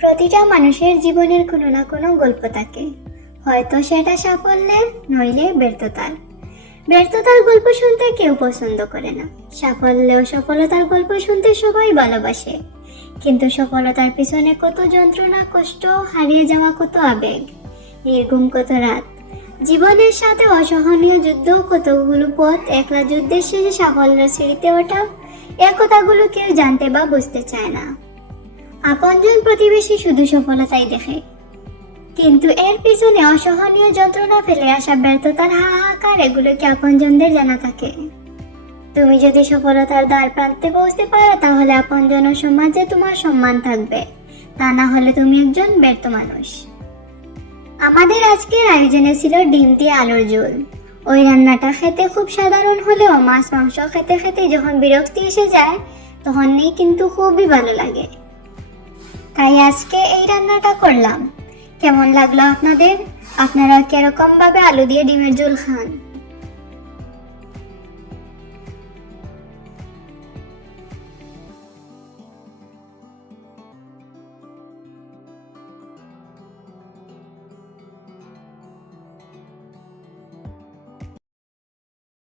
প্রতিটা মানুষের জীবনের কোনো না কোনো গল্প থাকে, হয়তো সেটা সাফল্যের, নইলে ব্যর্থতার। ব্যর্থতার গল্প শুনতে কেউ পছন্দ করে না, সাফল্য ও সফলতার গল্প শুনতে সবাই ভালোবাসে। কিন্তু সফলতার পিছনে কত যন্ত্রণা, কষ্ট, হারিয়ে যাওয়া কত আবেগ, নির্ঘুম কত রাত, জীবনের সাথে অসহনীয় যুদ্ধ, কতগুলো পথ, একলা যুদ্ধের শেষে সাফল্যের সিঁড়িতে ওঠা, এ কথাগুলো কেউ জানতে বা বুঝতে চায় না। আপনজন, প্রতিবেশী শুধু সফলতাই দেখে, কিন্তু এর পিছনে অসহনীয় যন্ত্রণা, ফেলে আসা ব্যর্থতার হাহাকার, এগুলো কি আপনজনদের জানা থাকে? তুমি যদি সফলতার দ্বার প্রান্তে পৌঁছতে পারো, তাহলে আপনজন ও সমাজে তোমার সম্মান থাকবে, তা না হলে তুমি একজন ব্যর্থ মানুষ। আমাদের আজকের আয়োজনে ছিল ডিম দিয়ে আলুর ঝোল। ওই রান্নাটা খেতে খুব সাধারণ হলেও মাছ মাংস খেতে খেতে যখন বিরক্তি এসে যায়, তখনই কিন্তু খুবই ভালো লাগে। তাই আজকে এই রান্নাটা করলাম। কেমন লাগলো আপনাদের? আপনারা কিরকম ভাবে আলু দিয়ে ডিমের ঝোল খান?